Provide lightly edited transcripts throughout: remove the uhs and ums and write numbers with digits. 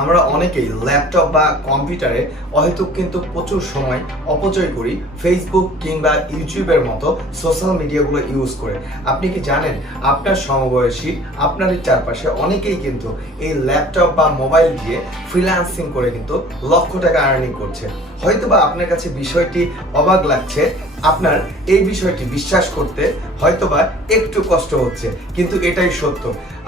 আমরা অনেকেই ল্যাপটপ বা কম্পিউটারে হয়তো কিন্তু প্রচুর সময় অপচয় করি ফেসবুক কিংবা ইউটিউবের মতো সোশ্যাল মিডিয়াগুলো ইউজ করে। আপনি কি জানেন আপনার সমবয়সী আপনারই চারপাশে অনেকেই কিন্তু এই ল্যাপটপ বা মোবাইল দিয়ে ফ্রিল্যান্সিং করে কিন্তু লক্ষ টাকা আর্নিং করছে। হয়তোবা আপনার কাছে বিষয়টি অবাক লাগছে, আপনার এই বিষয়টি বিশ্বাস করতে হয়তোবা একটু কষ্ট হচ্ছে, কিন্তু এটাই সত্য।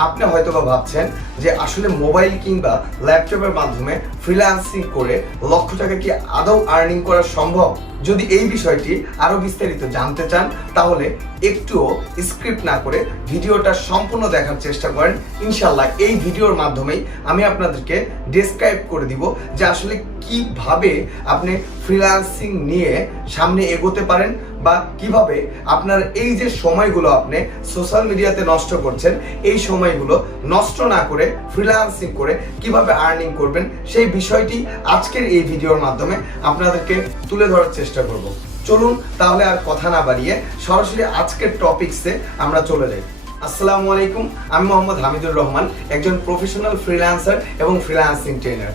আপনি হয়তোবা ভাবছেন যে আসলে মোবাইল কিংবা ল্যাপটপের মাধ্যমে ফ্রিল্যান্সিং করে লক্ষ টাকা কি আদৌ আর্নিং করা সম্ভব? যদি এই বিষয়টি আরো বিস্তারিত জানতে চান তাহলে একটুও স্ক্রিপ্ট না করে ভিডিওটা সম্পূর্ণ দেখার চেষ্টা করেন। ইনশাল্লাহ এই ভিডিওর মাধ্যমেই আমি আপনাদেরকে ডেসক্রাইব করে দিব যে আসলে কিভাবে আপনি ফ্রিল্যান্সিং নিয়ে সামনে এগোতে পারেন বা কিভাবে আপনার এই যে সময়গুলো আপনি সোশ্যাল মিডিয়াতে নষ্ট করছেন এই সময়গুলো নষ্ট না করে ফ্রিল্যান্সিং করে কিভাবে আর্নিং করবেন সেই বিষয়টি আজকের এই ভিডিওর মাধ্যমে আপনাদেরকে তুলে ধরার চেষ্টা করব। চলুন তাহলে আর কথা না বাড়িয়ে সরাসরি আজকের টপিকসে আমরা চলে যাই। আসসালামু আলাইকুম, আমি মোহাম্মদ হামিদুর রহমান, একজন প্রফেশনাল ফ্রিল্যান্সার এবং ফ্রিল্যান্সিং ট্রেনার।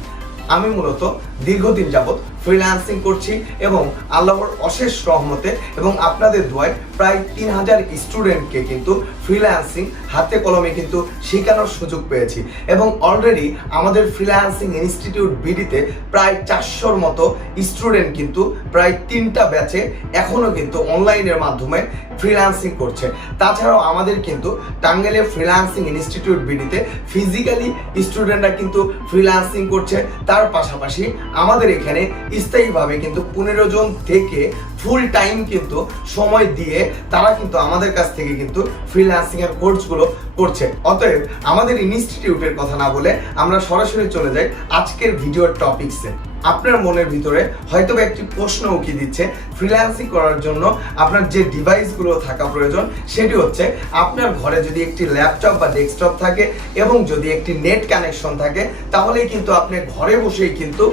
আমি মূলত দীর্ঘদিন যাবৎ ফ্রিল্যান্সিং করছি এবং আল্লাহর অশেষ রহমতে এবং আপনাদের দোয়ায় প্রায় 3000 স্টুডেন্টকে কিন্তু ফ্রিল্যান্সিং হাতে কলমে কিন্তু শেখানোর সুযোগ পেয়েছি এবং অলরেডি আমাদের ফ্রিল্যান্সিং ইনস্টিটিউট বিডিতে প্রায় 400-র মতো স্টুডেন্ট কিন্তু প্রায় 3টা ব্যাচে এখনও কিন্তু অনলাইনের মাধ্যমে ফ্রিল্যান্সিং করছে। তাছাড়াও আমাদের কিন্তু টাঙ্গাইলের ফ্রিল্যান্সিং ইনস্টিটিউট বিডিতে ফিজিক্যালি স্টুডেন্টরা কিন্তু ফ্রিল্যান্সিং করছে। তার পাশাপাশি আমাদের এখানে স্থায়ীভাবে কিন্তু 15 জন থেকে ফুল টাইম কিন্তু সময় দিয়ে তারা কিন্তু আমাদের কাছ থেকে কিন্তু ফ্রিল্যান্সিং এর কোর্সগুলো করছে। অতএব আমাদের ইনস্টিটিউটের কথা না বলে আমরা সরাসরি চলে যাই আজকের ভিডিওর টপিকসে। আপনার মনের ভিতরে হয়তো একটি প্রশ্ন উকি দিচ্ছে, ফ্রিল্যান্সিং করার জন্য আপনার যে ডিভাইসগুলো থাকা প্রয়োজন সেটি হচ্ছে আপনার ঘরে যদি একটি ল্যাপটপ বা ডেস্কটপ থাকে এবং যদি একটি নেট কানেকশন থাকে তাহলেই কিন্তু আপনি ঘরে বসেই কিন্তু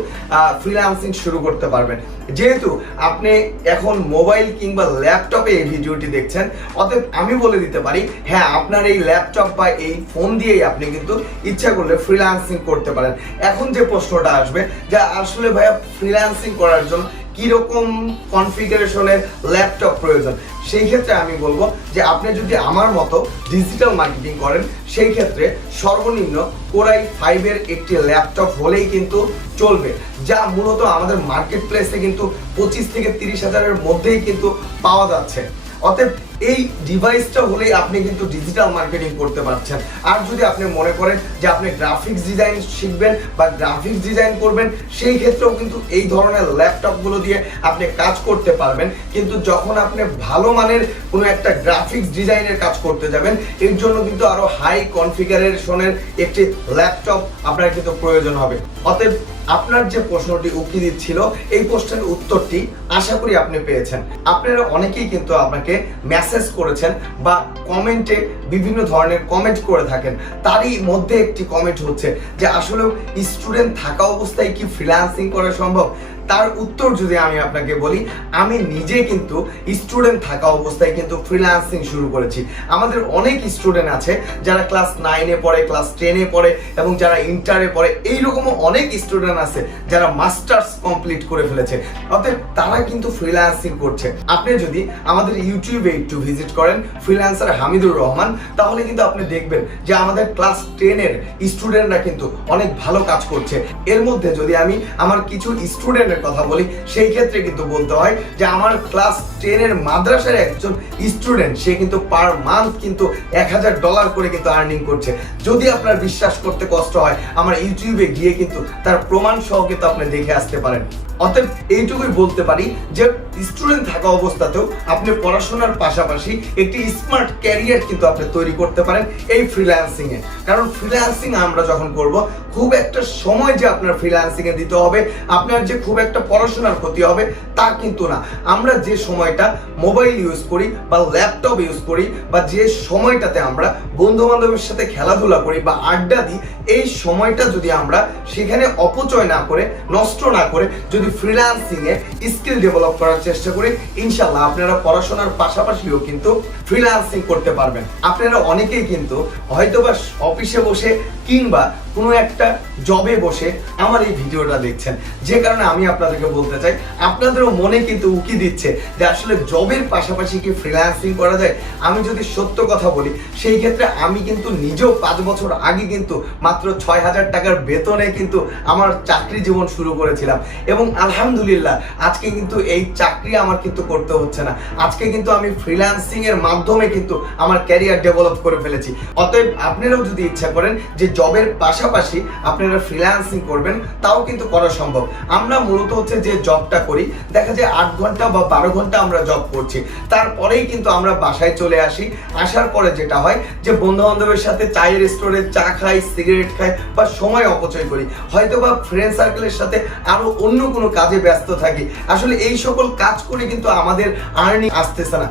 ফ্রিল্যান্সিং শুরু করতে পারবেন। যেহেতু আপনি এখন মোবাইল কিংবা ল্যাপটপে এই ভিডিওটি দেখছেন, অতএব আমি বলে দিতে পারি হ্যাঁ, আপনার এই ল্যাপটপ বা এই ফোন দিয়েই আপনি কিন্তু ইচ্ছা করলে ফ্রিল্যান্সিং করতে পারেন। এখন যে প্রশ্নটা আসবে যে আসলে ভাইয়া ফ্রিল্যান্সিং করার জন্য কিরকম কনফিগারেশনের ল্যাপটপ প্রয়োজন, সেই ক্ষেত্রে আমি বলবো যে আপনি যদি আমার মতো ডিজিটাল মার্কেটিং করেন সেই ক্ষেত্রে সর্বনিম্ন কোরাই 5-এর একটি ল্যাপটপ হলেই কিন্তু চলবে, যা মূলত আমাদের মার্কেট প্লেসে কিন্তু 25 থেকে 30 হাজারের মধ্যেই কিন্তু পাওয়া যাচ্ছে। অতএব এই ডিভাইসটা হলেই আপনি কিন্তু ডিজিটাল মার্কেটিং করতে পারছেন। আর যদি আপনি মনে করেন যে আপনি গ্রাফিক্স ডিজাইন শিখবেন বা গ্রাফিক্স ডিজাইন করবেন সেই ক্ষেত্রেও কিন্তু এই ধরনের ল্যাপটপগুলো দিয়ে আপনি কাজ করতে পারবেন। কিন্তু যখন আপনি ভালো মানের কোনো একটা গ্রাফিক্স ডিজাইনের কাজ করতে যাবেন এর জন্য কিন্তু আরো হাই কনফিগারেশনের একটি ল্যাপটপ আপনার কিন্তু প্রয়োজন হবে। অতএব আপনার যে প্রশ্নটি উকি দিচ্ছিল এই প্রশ্নের উত্তরটি আশা করি আপনি পেয়েছেন। আপনারা অনেকেই কিন্তু আপনাকে মেসেজ করেছেন বা কমেন্টে বিভিন্ন ধরনের কমেন্ট করে থাকেন। তারই মধ্যে একটি কমেন্ট হচ্ছে যে আসলে স্টুডেন্ট থাকা অবস্থায় কি ফ্রিল্যান্সিং করা সম্ভব? তার উত্তর যদি আমি আপনাকে বলি, আমি নিজে কিন্তু স্টুডেন্ট থাকা অবস্থায় কিন্তু ফ্রিল্যান্সিং শুরু করেছি। আমাদের অনেক স্টুডেন্ট আছে যারা ক্লাস 9-এ পড়ে, ক্লাস 10-এ পড়ে এবং যারা ইন্টারে পড়ে, এইরকমও অনেক স্টুডেন্ট আছে যারা মাস্টার্স কমপ্লিট করে ফেলেছে। অতএব তারা কিন্তু ফ্রিল্যান্সিং করছে। আপনি যদি আমাদের ইউটিউবে একটু ভিজিট করেন ফ্রিল্যান্সার হামিদুর রহমান, তাহলে কিন্তু আপনি দেখবেন যে আমাদের ক্লাস 10-এর স্টুডেন্টরা কিন্তু অনেক ভালো কাজ করছে। এর মধ্যে যদি আমি আমার কিছু স্টুডেন্ট কথা বলি সেই ক্ষেত্রে কিন্তু বলতে হয় যে আমার ক্লাস 10-এর মাদ্রাসার একজন স্টুডেন্ট সে কিন্তু পার মান্থ কিন্তু $1000 করে কিন্তু আর্নিং করছে। যদি আপনার বিশ্বাস করতে কষ্ট হয় আমার ইউটিউবে গিয়ে কিন্তু তার প্রমাণ সহ কিন্তু আপনি দেখে আসতে পারেন। অতএব এইটুকুই বলতে পারি যে স্টুডেন্ট থাকা অবস্থাতেও আপনি পড়াশোনার পাশাপাশি একটি স্মার্ট ক্যারিয়ার কিন্তু আপনি তৈরি করতে পারেন এই ফ্রিল্যান্সিং এ। কারণ ফ্রিল্যান্সিং আমরা যখন করব খুব একটা সময় যে আপনার ফ্রিল্যান্সিং এ দিতে হবে, আপনার যে খুব একটা পড়াশোনার ক্ষতি হবে তা কিন্তু না। আমরা যে সময়টা মোবাইল ইউজ করি বা ল্যাপটপ ইউজ করি বা যে সময়টাতে আমরা বন্ধু বান্ধবের সাথে খেলাধুলা করি বা আড্ডা দিই, এই সময়টা যদি আমরা সেখানে অপচয় না করে, নষ্ট না করে যদি ফ্রিল্যান্সিং এ স্কিল ডেভেলপ করার চেষ্টা করি, ইনশাআল্লাহ আপনারা পড়াশোনার পাশাপাশিও কিন্তু ফ্রিল্যান্সিং করতে পারবেন। আপনারা অনেকেই কিন্তু হয়তোবা অফিসে বসে কিংবা কোনো একটা জবে বসে আমার এই ভিডিওটা দেখছেন, যে কারণে আমি আপনাদেরকে বলতে চাই আপনাদেরও মনে কিন্তু উকি দিচ্ছে যে আসলে জবের পাশাপাশি কি ফ্রিল্যান্সিং করা যায়। আমি যদি সত্য কথা বলি সেই ক্ষেত্রে আমি কিন্তু নিজেও 5 বছর আগে কিন্তু মাত্র 6,000 টাকার বেতনে কিন্তু আমার চাকরি জীবন শুরু করেছিলাম এবং আলহামদুলিল্লাহ আজকে কিন্তু এই চাকরি আমার কিন্তু করতে হচ্ছে না। আজকে কিন্তু আমি ফ্রিল্যান্সিং এর মাধ্যমে কিন্তু আমার ক্যারিয়ার ডেভেলপ করে ফেলেছি। অতএব আপনারাও যদি ইচ্ছা করেন যে জবের পাশাপাশি আপনারা ফ্রিল্যান্সিং করবেন, তাও কিন্তু করা সম্ভব। আমরা মূলত হচ্ছে যে জবটা করি, দেখা যায় 8 ঘন্টা বা 12 ঘন্টা আমরা জব করছি, তারপরেই কিন্তু আমরা বাসায় চলে আসি। আসার পরে যেটা হয় যে বন্ধু বান্ধবের সাথে চায়ের স্টোরে চা খাই, সিগারেট খাই বা সময় অপচয় করি, হয়তো বা ফ্রেন্ড সার্কেলের সাথে আরো অন্য কোনো কাজে ব্যস্ত থাকি। আসলে এই সকল কাজ করে কিন্তু আমাদের আর্নিং আসতেছে না।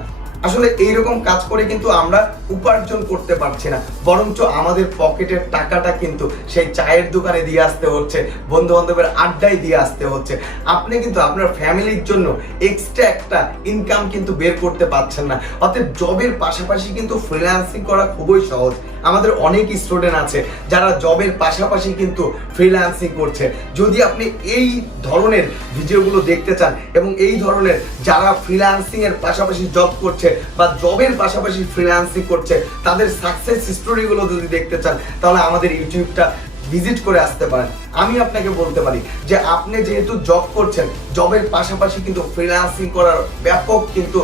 আসলে এইরকম কাজ করে কিন্তু আমরা উপার্জন করতে পারছি না, বরঞ্চ আমাদের পকেটের টাকাটা কিন্তু সেই চায়ের দোকানে দিয়ে আসতে হচ্ছে, বন্ধু বান্ধবের আড্ডায় দিয়ে আসতে হচ্ছে। আপনি কিন্তু আপনার ফ্যামিলির জন্য এক্সট্রা একটা ইনকাম কিন্তু বের করতে পারছেন না। অতএব জবের পাশাপাশি কিন্তু ফ্রিল্যান্সিং করা খুবই সহজ। আমাদের অনেক স্টুডেন্ট আছে যারা জবের পাশাপাশি কিন্তু ফ্রিল্যান্সিং করছে। যদি আপনি এই ধরনের ভিডিওগুলো দেখতে চান এবং এই ধরনের যারা ফ্রিল্যান্সিং এর পাশাপাশি জব করছে বা জবের পাশাপাশি ফ্রিল্যান্সিং করছে তাদের সাকসেস স্টোরিগুলো যদি দেখতে চান, তাহলে আমাদের ইউটিউবটা ভিজিট করে আসতে পারেন। আমি আপনাকে বলতে পারি যে আপনি যেহেতু জব করছেন, জবের পাশাপাশি কিন্তু ফ্রিল্যান্সিং করার ব্যাপক কিন্তু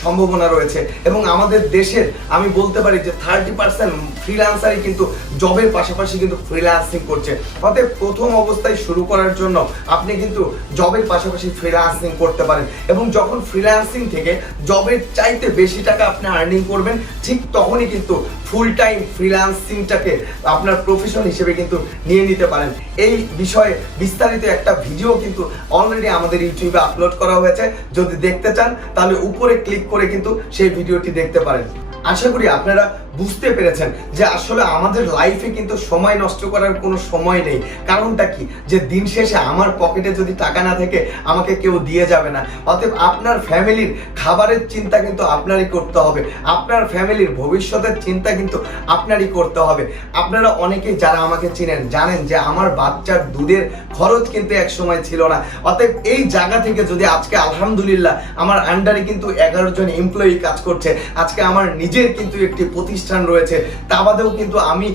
সম্ভাবনা রয়েছে এবং আমাদের দেশের আমি বলতে পারি যে 30% ফ্রিল্যান্সারই কিন্তু জবের পাশাপাশি কিন্তু ফ্রিল্যান্সিং করছে। অতএব প্রথম অবস্থায় শুরু করার জন্য আপনি কিন্তু জবের পাশাপাশি ফ্রিল্যান্সিং করতে পারেন এবং যখন ফ্রিল্যান্সিং থেকে জবের চাইতে বেশি টাকা আপনি আর্নিং করবেন, ঠিক তখনই কিন্তু ফুল টাইম ফ্রিল্যান্সিংটাকে আপনার প্রফেশন হিসেবে কিন্তু নিয়ে নিতে পারেন। এই বিষয়ে বিস্তারিত একটা ভিডিও কিন্তু অলরেডি আমাদের ইউটিউবে আপলোড করা হয়েছে। যদি দেখতে চান তাহলে উপরে ক্লিক করে কিন্তু সেই ভিডিওটি দেখতে পারেন। আশা করি আপনারা বুঝতে পেরেছেন যে আসলে আমাদের লাইফে কিন্তু সময় নষ্ট করার কোনো সময় নেই। কারণটা কি, যে দিন শেষে আমার পকেটে যদি টাকা না থাকে আমাকে কেউ দিয়ে যাবে না। অতএব আপনার ফ্যামিলির খাবারের চিন্তা কিন্তু আপনারই করতে হবে, আপনার ফ্যামিলির ভবিষ্যতের চিন্তা কিন্তু আপনারই করতে হবে। আপনারা অনেকেই যারা আমাকে চিনেন জানেন যে আমার বাচ্চার দুধের খরচ কিন্তু এক সময় ছিল না। অতএব এই জায়গা থেকে যদি আজকে আলহামদুলিল্লাহ আমার আন্ডারে কিন্তু 11 জন এমপ্লয়ি কাজ করছে, আজকে আমার নিজের কিন্তু একটি প্রতিষ্ঠান রয়েছে, তা বাদেও কিন্তু আমি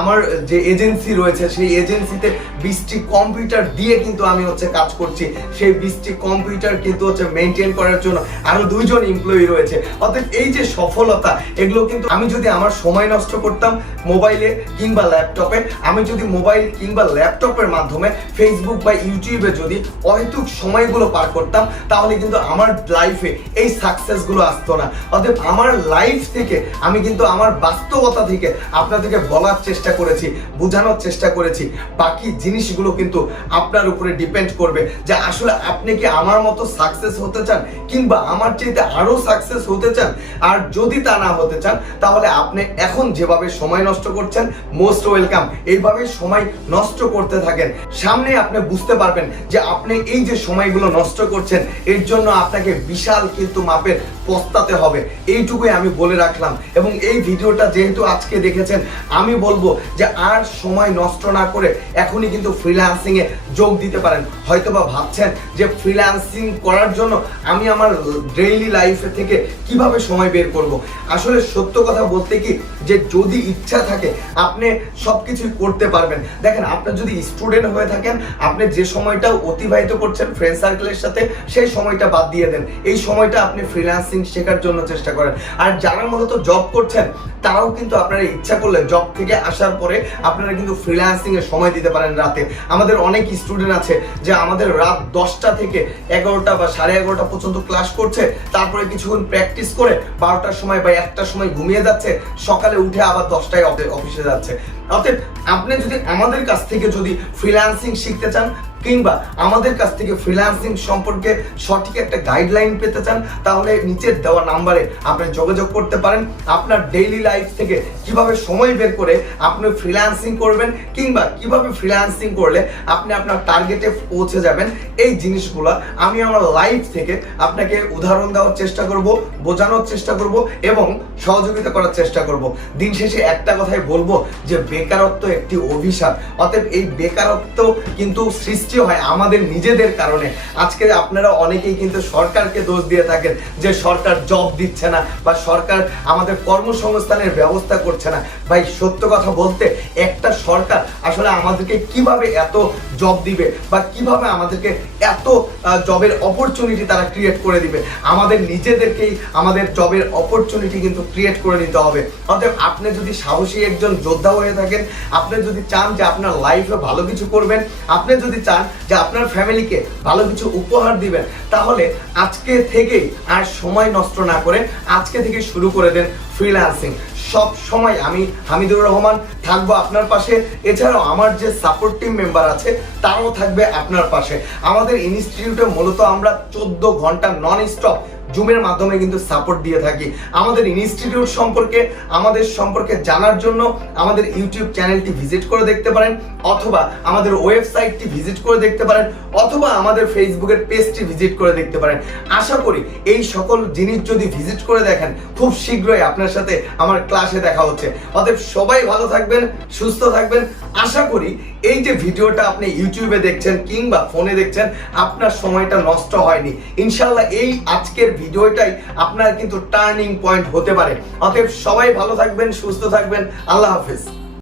আমার যে এজেন্সি রয়েছে সেই এজেন্সিতে 20টি কম্পিউটার দিয়ে কিন্তু আমি হচ্ছে কাজ করছি। সেই 20টি কম্পিউটার কিন্তু হচ্ছে মেনটেন করার জন্য আরো 2 জন এমপ্লয়ি রয়েছে। অতএব এই যে সফলতা, এগুলো কিন্তু আমি যদি আমার সময় নষ্ট করতাম মোবাইলে কিংবা ল্যাপটপে, আমি যদি মোবাইল কিংবা ল্যাপটপের মাধ্যমে ফেসবুক বা ইউটিউবে যদি অহেতুক সময়গুলো পার করতাম, তাহলে কিন্তু আমার লাইফে এই সাকসেসগুলো আসতো না। অতএব আমার লাইফ থেকে আমি কিন্তু আমার বাস্তবতা থেকে আপনাদেরকে বলার চেষ্টা করেছি, বোঝানোর চেষ্টা করেছি। বাকি জিনিসগুলো কিন্তু আপনার উপরে ডিপেন্ড করবে যে আসলে আপনি কি আমার মতো সাকসেস হতে চান কিংবা আমার চাইতে আরো সাকসেস হতে চান। আর যদি তা না হতে চান তাহলে আপনি এখন যেভাবে সময় নষ্ট করছেন, মোস্ট ওয়েলকাম, এইভাবে সময় নষ্ট করতে থাকেন। সামনে আপনি বুঝতে পারবেন যে আপনি এই যে সময়গুলো নষ্ট করছেন এর জন্য আপনাকে বিশাল কিন্তু মাপের পস্তাতে হবে। এইটুকুই আমি বলে রাখলাম। এবং এই ভিডিওটা যেহেতু আজকে দেখেছেন, আমি বলবো যে আর সময় নষ্ট না করে এখনই কিন্তু ফ্রিল্যান্সিং এ যোগ দিতে পারেন। হয়তোবা ভাবছেন যে ফ্রিল্যান্সিং করার জন্য আমি আমার ডেইলি লাইফে থেকে কিভাবে সময় বের করব। আসলে সত্য কথা বলতে কি, যে যদি ইচ্ছা থাকে আপনি সবকিছুই করতে পারবেন। দেখেন, আপনি যদি স্টুডেন্ট হয়ে থাকেন, আপনি যে সময়টা অতিবাহিত করছেন ফ্রেন্ড সার্কেলের সাথে সেই সময়টা বাদ দিয়ে দেন, এই সময়টা আপনি ফ্রিল্যান্সিং শেখার জন্য চেষ্টা করেন। আর যারা মূলত জব করছেন তারাও কিন্তু আপনারা ইচ্ছা করলে জব থেকে আসার পরে আপনারা কিন্তু ফ্রিল্যান্সিং এ সময় দিতে পারেন রাতে। আমাদের অনেক স্টুডেন্ট আছে যে আমাদের রাত 10টা থেকে 11টা বা 11:30 পর্যন্ত ক্লাস করছে, তারপরে কিছুক্ষণ প্র্যাকটিস করে 12টার সময় বা 1টার সময় ঘুমিয়ে যাচ্ছে, সকালে উঠে আবার 10টায় অফিসে যাচ্ছে। অতএব আপনি যদি আমাদের কাছ থেকে যদি ফ্রিল্যান্সিং শিখতে চান কিংবা আমাদের কাছ থেকে ফ্রিল্যান্সিং সম্পর্কে সঠিক একটা গাইডলাইন পেতে চান, তাহলে নিচের দেওয়া নাম্বারে আপনি যোগাযোগ করতে পারেন। আপনার ডেইলি লাইফ থেকে কিভাবে সময় বের করে আপনি ফ্রিল্যান্সিং করবেন কিংবা কিভাবে ফ্রিল্যান্সিং করলে আপনি আপনার টার্গেটে পৌঁছে যাবেন, এই জিনিসগুলো আমি আমার লাইফ থেকে আপনাকে উদাহরণ দেওয়ার চেষ্টা করব, বোঝানোর চেষ্টা করব এবং সহযোগিতা করার চেষ্টা করব। দিন শেষে একটা কথাই বলবো যে বেকারত্ব একটি অভিশাপ। অতএব এই বেকারত্ব কিন্তু সৃষ্টি হয় আমাদের নিজেদের কারণে। আজকে আপনারা অনেকেই কিন্তু সরকারকে দোষ দিয়ে থাকেন যে সরকার জব দিচ্ছে না বা সরকার আমাদের কর্মসংস্থানের ব্যবস্থা করছে না। ভাই সত্য কথা বলতে একটা সরকার আসলে আমাদেরকে কিভাবে এত জব দিবে বা কিভাবে আমাদেরকে এত জবের অপরচুনিটি তারা ক্রিয়েট করে দিবে, আমাদের নিজেদেরকেই আমাদের জবের অপরচুনিটি কিন্তু ক্রিয়েট করে নিতে হবে। অতএব আপনি যদি সাহসী একজন যোদ্ধা হয়ে থাকেন, আপনি যদি চান যে আপনার লাইফে ভালো কিছু করবেন, আপনি যদি চান যে আপনার ফ্যামিলিকে ভালো কিছু উপহার দিবেন, তাহলে আজকে থেকেই আর সময় নষ্ট না করে আজকে থেকে শুরু করে দেন ফ্রিল্যান্সিং। সব সময় আমি হামিদুর রহমান থাকবো আপনার পাশে। এছাড়াও আমার যে সাপোর্ট টিম মেম্বার আছে তারাও থাকবে আপনার পাশে। আমাদের ইনস্টিটিউটে মূলত আমরা 14 ঘন্টা নন স্টপ জুমের মাধ্যমে কিন্তু সাপোর্ট দিয়ে থাকি। আমাদের ইনস্টিটিউট সম্পর্কে আমাদের সম্পর্কে জানার জন্য আমাদের ইউটিউব চ্যানেলটি ভিজিট করে দেখতে পারেন, অথবা আমাদের ওয়েবসাইটটি ভিজিট করে দেখতে পারেন, অথবা আমাদের ফেসবুকের পেজটি ভিজিট করে দেখতে পারেন। আশা করি এই সকল জিনিস যদি ভিজিট করে দেখেন, খুব শীঘ্রই আপনার সাথে আমার ক্লাসে দেখা হচ্ছে। অতএব সবাই ভালো থাকবেন, সুস্থ থাকবেন। আশা করি এই যে ভিডিওটা আপনি ইউটিউবে দেখছেন কিংবা ফোনে দেখছেন, আপনার সময়টা নষ্ট হয়নি। ইনশাল্লাহ এই আজকের ভিডিওটাই আপনার কিন্তু টার্নিং পয়েন্ট হতে পারে। অতএব সবাই ভালো থাকবেন, সুস্থ থাকবেন। আল্লাহ হাফেজ।